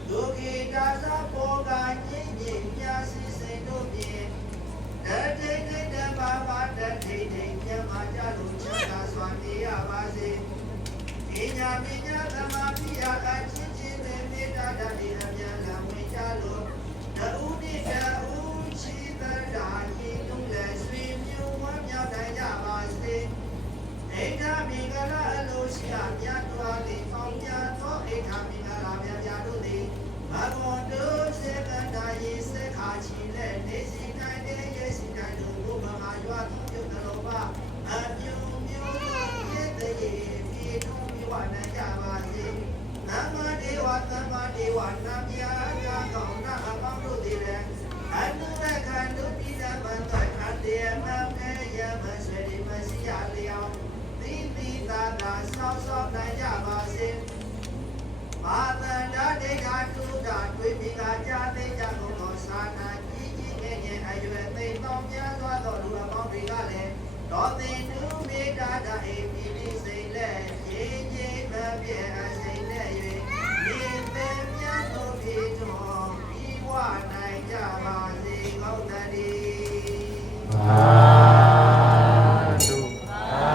ဒုက္ခိတာသဘောကညင်ညင်မြာစီစိတ်တို့ဖြင့်တတိတိတဘာဝတတိတိမြတ်မာကြလို့ချမ်းသာစွာနေရပါစေပညာပညာသမာဓိအချင်းချင်းနဲ့မေတ္တာဓာတ်အများလာဝင်ကြလို့တူတိတူချီတတာဤလုံးလည်းဆွေမျိုးဝမ်းမြောက်နိုင်ကြပါစေအိဋ္ဌာမိဂလအလိုရှိအမြတ်တော်သည်ပေါင်းများသောအိဋ္ဌာမိဂလများတို့သည်ဘဂဝန္တုစေကန္တာယေစခါချီလက်နေစီတိုင်းတဲ့ယေစီတိုင်းတို့ဘုမဟာရွာသုံးပြုသလုံးပါအမြုံမျိုးရဲ့တည်းပြေထုံးရွာနိုင်ကြပါစေနမဒေဝသမ္မာဒေဝနာမယာရာကောင်းနာအပေါင်းတို့သည်လည်းအနုရခန္တုပိဓမ္မသောအတ္တယမမေယမ မာသန္တာဒေတာတုတာတွေ့ပြီးကကြာသေးကြကုန်သောသာနာကြီးကြီးငယ်ငယ်အရွယ်သိသောများစွာသောလူအပေါင်းတွေကလည်းတော်သင်သူမေတ္တာတာအိပိပိစိတ်လက်ရေးကြီးမပြည့်အစိတ်နဲ့၍ဒီသင်မြတ်သောဖြစ်တော်ပြီးဝနိုင်ကြပါစေကောင်းသတည်း သာဓုသာ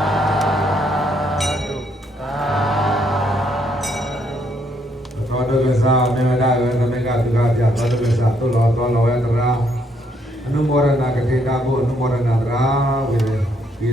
ဓုသာဓု သောတကသာမေမဒါဝေသမကသုခပြသောတကသာသုလောသောလောယတရာအနုမောရဏကတိတာဘုအနုမောရဏတရာဝေဒီ